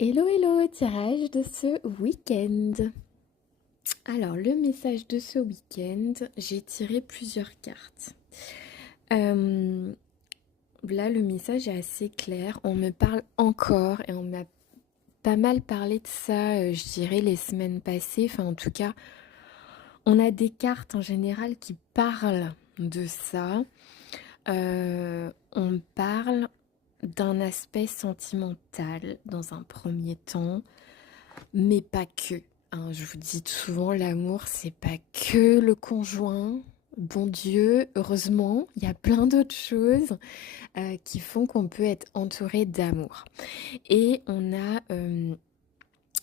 Hello, hello, tirage de ce week-end. Alors, le message de ce week-end, j'ai tiré plusieurs cartes. Euh, Là, le message est assez clair. On me parle encore et on m'a pas mal parlé de ça, je dirais, les semaines passées. Enfin, en tout cas, on a des cartes en général qui parlent de ça. On parle d'un aspect sentimental dans un premier temps. Mais pas que, hein. Je vous dis souvent, l'amour, c'est pas que le conjoint. Bon Dieu, heureusement, il y a plein d'autres choses qui font qu'on peut être entouré d'amour. Et on a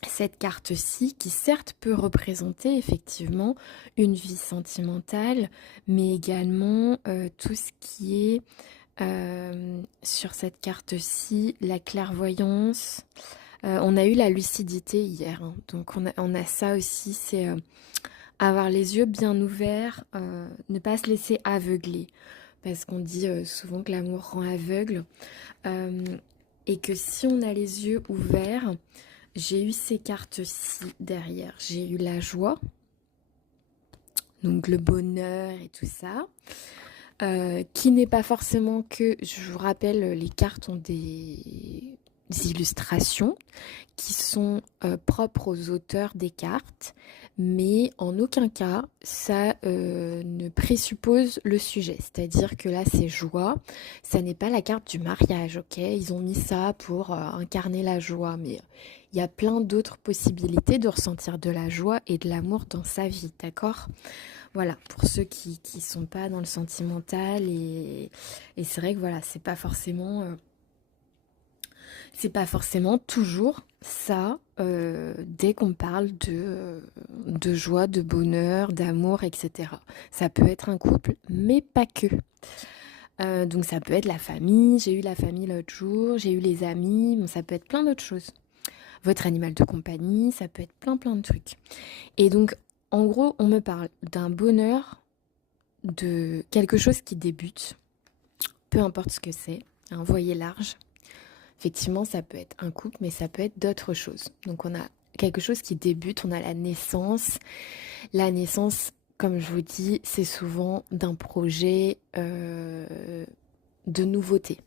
cette carte-ci qui certes peut représenter effectivement une vie sentimentale, mais également tout ce qui est sur cette carte-ci, la clairvoyance. On a eu la lucidité hier, hein. Donc on a ça aussi, c'est avoir les yeux bien ouverts, ne pas se laisser aveugler, parce qu'on dit souvent que l'amour rend aveugle, euh, et que si on a les yeux ouverts, j'ai eu ces cartes-ci derrière, j'ai eu la joie, donc le bonheur et tout ça, qui n'est pas forcément que, je vous rappelle, les cartes ont des illustrations qui sont propres aux auteurs des cartes, mais en aucun cas ça ne présuppose le sujet. C'est-à-dire que là c'est joie, ça n'est pas la carte du mariage, ok? Ils ont mis ça pour incarner la joie, mais il y a plein d'autres possibilités de ressentir de la joie et de l'amour dans sa vie, d'accord? Voilà, pour ceux qui sont pas dans le sentimental et c'est vrai que voilà, c'est pas forcément toujours ça dès qu'on parle de joie, de bonheur, d'amour, etc. Ça peut être un couple, mais pas que. Donc ça peut être la famille, j'ai eu la famille l'autre jour, j'ai eu les amis, bon, ça peut être plein d'autres choses. Votre animal de compagnie, ça peut être plein de trucs. Et donc, en gros, on me parle d'un bonheur, de quelque chose qui débute, peu importe ce que c'est, hein, voyez large. Effectivement, ça peut être un couple, mais ça peut être d'autres choses. Donc on a quelque chose qui débute, on a la naissance. La naissance, comme je vous dis, c'est souvent d'un projet de nouveauté.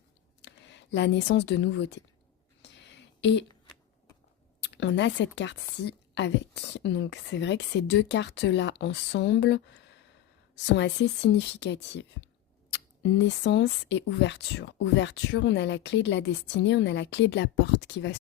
La naissance de nouveauté. Et on a cette carte-ci avec. Donc c'est vrai que ces deux cartes-là ensemble sont assez significatives. Naissance et ouverture. Ouverture, on a la clé de la destinée, on a la clé de la porte qui va